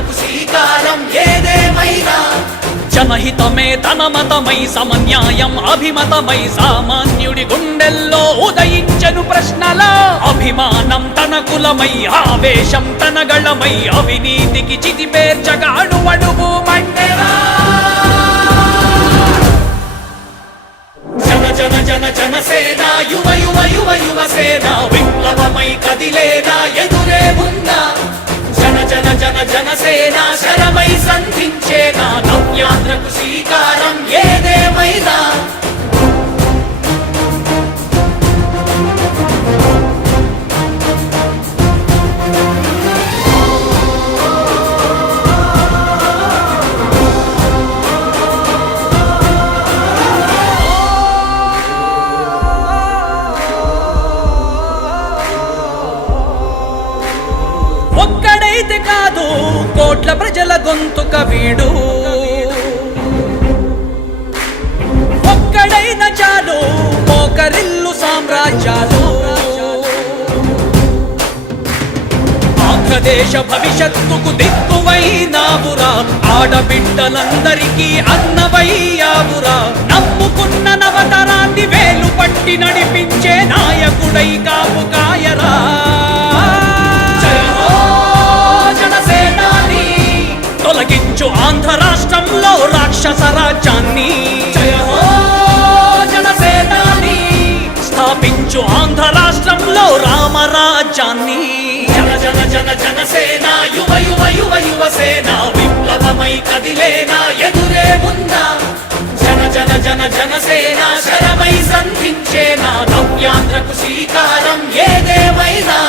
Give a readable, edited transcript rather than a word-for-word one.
నవ్యాంధ్రకు శ్రీకారం ఏదేమైనా జనహితమే తన మతమై సమన్యాయం అభిమతమై సామాన్యుడి గుండెల్లో ఉదయించెను ప్రశ్నల అభిమానం తన కులమై ఆవేశం తన గళమై అవినీతికి చితిపేర్చగా అడువడుగు మండెరా జన జన జన జనసేన యువ యువ యువ యువసేన విప్లవమై కదిలేనా ఎదురే ఉందా జన జన జన జనసేన శరమై సంధించేనా నవ్యాంధ్రకు శ్రీకారం ఏదేమైనా ఒక్కడైతే కాదు కోట్ల ప్రజల గొంతుక వీడు ఒక్కడైన చాలు మోకరిల్లు సామ్రాజ్యాలు ఆంధ్రదేశ భవిష్యత్తుకు దిక్కువైనావురా ఆడబిడ్డలందరికీ అన్నవయ్యావురా నమ్ముకున్న నవతరాన్ని వేలు పట్టి నడిపించే నాయకుడై కాపు కాయరా తొలగించు ఆంధ్ర రాష్ట్రంలో రాక్షస రాజ్యాన్ని జయ హో జనసేనాని స్థాపించు ఆంధ్ర రాష్ట్రంలో రామరాజ్యాన్ని జన జన జన జనసేన యువ యువ యువ యువసేన విప్లవమై కదిలేనా ఎదురే ఉందా జన జన జన జనసేన శరమై సంధించేనా నవ్యాంధ్రకు శ్రీకారం ఏదేమైనా